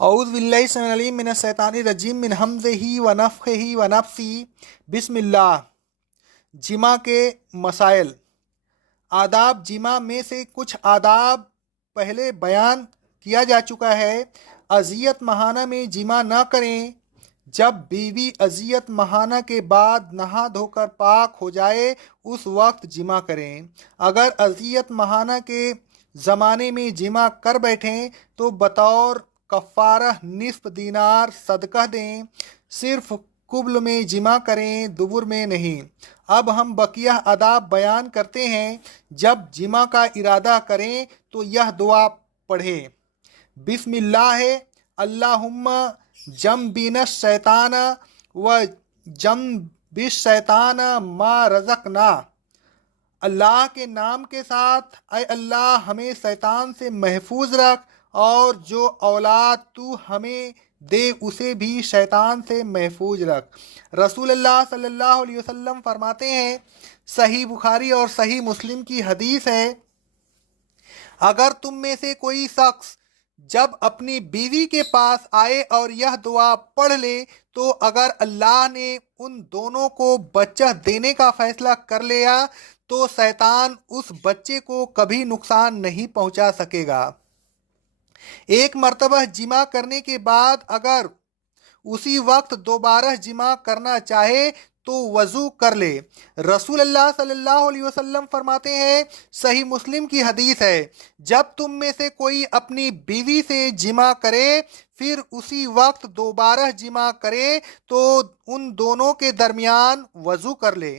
اعوذ باللہ السمیع العلیم من الشیطان الرجیم من حمزہ ونفخہ ونفثہ۔ بسم اللہ۔ جمع کے مسائل۔ آداب جمع میں سے کچھ آداب پہلے بیان کیا جا چکا ہے۔ اذیت مہانہ میں جمع نہ کریں۔ جب بیوی اذیت مہانہ کے بعد نہا دھو کر پاک ہو جائے اس وقت جمع کریں۔ اگر اذیت مہانہ کے زمانے میں جمع کر بیٹھیں تو بطور کفارہ نصف دینار صدقہ دیں۔ صرف قبل میں جمع کریں، دبر میں نہیں۔ اب ہم بقیہ آداب بیان کرتے ہیں۔ جب جمع کا ارادہ کریں تو یہ دعا پڑھیں: بسم اللہ اللہم جنبنا الشیطان و جنب الشیطان ما رزقنا۔ اللہ کے نام کے ساتھ، اے اللہ ہمیں شیطان سے محفوظ رکھ اور جو اولاد تو ہمیں دے اسے بھی شیطان سے محفوظ رکھ۔ رسول اللہ صلی اللہ علیہ وسلم فرماتے ہیں، صحیح بخاری اور صحیح مسلم کی حدیث ہے، اگر تم میں سے کوئی شخص جب اپنی بیوی کے پاس آئے اور یہ دعا پڑھ لے تو اگر اللہ نے ان دونوں کو بچہ دینے کا فیصلہ کر لیا تو شیطان اس بچے کو کبھی نقصان نہیں پہنچا سکے گا۔ ایک مرتبہ جمع کرنے کے بعد اگر اسی وقت دوبارہ جمع کرنا چاہے تو وضو کر لے۔ رسول اللہ صلی اللہ علیہ وسلم فرماتے ہیں، صحیح مسلم کی حدیث ہے، جب تم میں سے کوئی اپنی بیوی سے جمع کرے پھر اسی وقت دوبارہ جمع کرے تو ان دونوں کے درمیان وضو کر لے،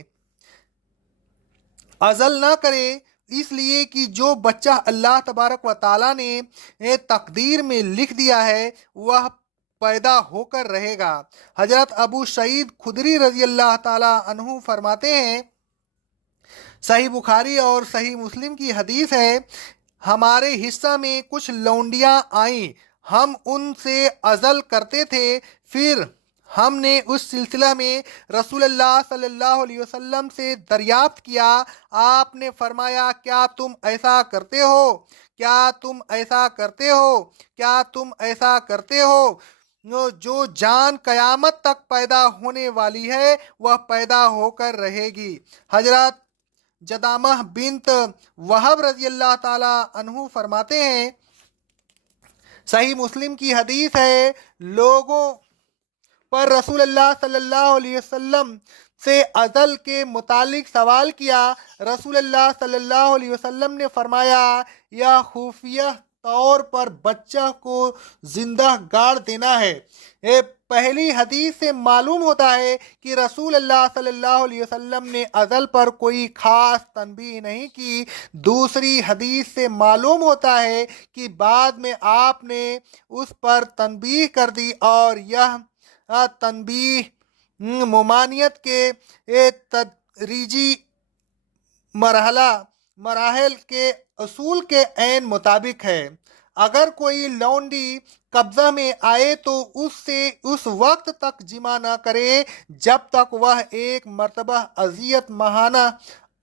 عزل نہ کرے، اس لیے کہ جو بچہ اللہ تبارک و تعالیٰ نے تقدیر میں لکھ دیا ہے وہ پیدا ہو کر رہے گا۔ حضرت ابو سعید خدری رضی اللہ تعالیٰ عنہ فرماتے ہیں، صحیح بخاری اور صحیح مسلم کی حدیث ہے، ہمارے حصہ میں کچھ لونڈیاں آئیں، ہم ان سے عزل کرتے تھے، پھر ہم نے اس سلسلہ میں رسول اللہ صلی اللہ علیہ وسلم سے دریافت کیا، آپ نے فرمایا کیا تم ایسا کرتے ہو؟ کیا تم ایسا کرتے ہو؟ کیا تم ایسا کرتے ہو؟ جو جان قیامت تک پیدا ہونے والی ہے وہ پیدا ہو کر رہے گی۔ حضرت جدامہ بنت وہب رضی اللہ تعالی عنہ فرماتے ہیں، صحیح مسلم کی حدیث ہے، لوگوں پر رسول اللہ صلی اللہ علیہ وسلم سے عزل کے متعلق سوال کیا۔ رسول اللہ صلی اللہ علیہ وسلم نے فرمایا، یا خفیہ طور پر بچہ کو زندہ گاڑ دینا ہے۔ پہلی حدیث سے معلوم ہوتا ہے کہ رسول اللہ صلی اللہ علیہ وسلم نے عزل پر کوئی خاص تنبیہ نہیں کی۔ دوسری حدیث سے معلوم ہوتا ہے کہ بعد میں آپ نے اس پر تنبیہ کر دی اور یہ تنبیہ ممانعت کے تدریجی مراحل کے اصول کے عین مطابق ہے۔ اگر کوئی لونڈی قبضہ میں آئے تو اس سے اس وقت تک جمع نہ کرے جب تک وہ ایک مرتبہ اذیت مہانہ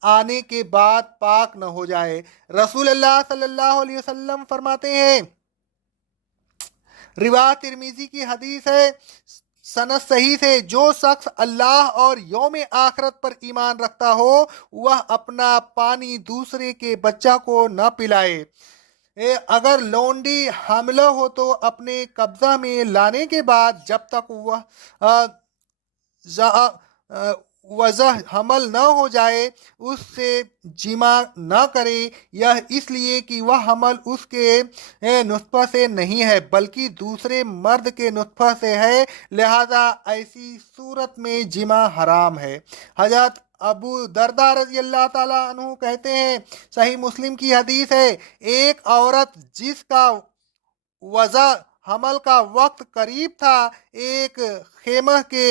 آنے کے بعد پاک نہ ہو جائے۔ رسول اللہ صلی اللہ علیہ وسلم فرماتے ہیں، روایت ترمذی کی حدیث ہے، سند صحیح سے، جو شخص اللہ اور یوم آخرت پر ایمان رکھتا ہو وہ اپنا پانی دوسرے کے بچہ کو نہ پلائے۔ اگر لونڈی حاملہ ہو تو اپنے قبضہ میں لانے کے بعد جب تک وہ وضع حمل نہ ہو جائے اس سے جمع نہ کرے، یہ اس لیے کہ وہ حمل اس کے نطفہ سے نہیں ہے بلکہ دوسرے مرد کے نطفہ سے ہے، لہذا ایسی صورت میں جمع حرام ہے۔ حضرت ابو درداء رضی اللہ تعالیٰ عنہ کہتے ہیں، صحیح مسلم کی حدیث ہے، ایک عورت جس کا وضع حمل کا وقت قریب تھا ایک خیمہ کے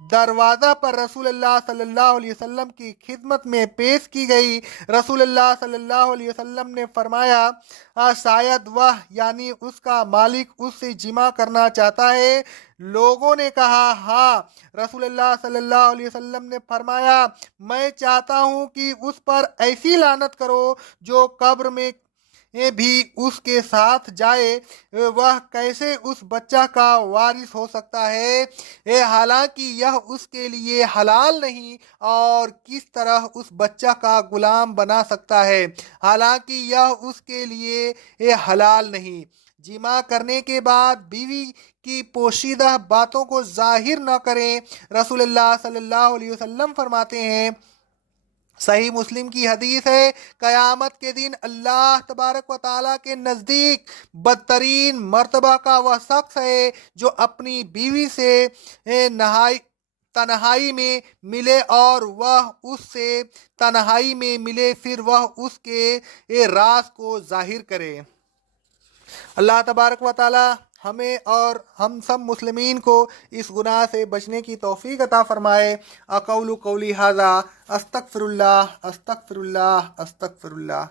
دروازہ پر رسول اللہ صلی اللہ علیہ وسلم کی خدمت میں پیش کی گئی۔ رسول اللہ صلی اللہ علیہ وسلم نے فرمایا، شاید وہ یعنی اس کا مالک اس سے جمع کرنا چاہتا ہے۔ لوگوں نے کہا ہاں۔ رسول اللہ صلی اللہ علیہ وسلم نے فرمایا، میں چاہتا ہوں کہ اس پر ایسی لعنت کرو جو قبر میں بھی اس کے ساتھ جائے وہ کیسے اس بچہ کا وارث ہو سکتا ہے حالانکہ یہ اس کے لیے حلال نہیں، اور کس طرح اس بچہ کا غلام بنا سکتا ہے حالانکہ یہ اس کے لیے حلال نہیں۔ جمع کرنے کے بعد بیوی کی پوشیدہ باتوں کو ظاہر نہ کریں۔ رسول اللہ صلی اللہ علیہ وسلم فرماتے ہیں، صحیح مسلم کی حدیث ہے، قیامت کے دن اللہ تبارک و تعالیٰ کے نزدیک بدترین مرتبہ کا وہ شخص ہے جو اپنی بیوی سے تنہائی میں ملے اور وہ اس سے تنہائی میں ملے، پھر وہ اس کے راز کو ظاہر کرے۔ اللہ تبارک و تعالی ہمیں اور ہم سب مسلمین کو اس گناہ سے بچنے کی توفیق عطا فرمائے۔ اقول قولی ھذا استغفر اللہ استغفر اللہ استغفر اللہ۔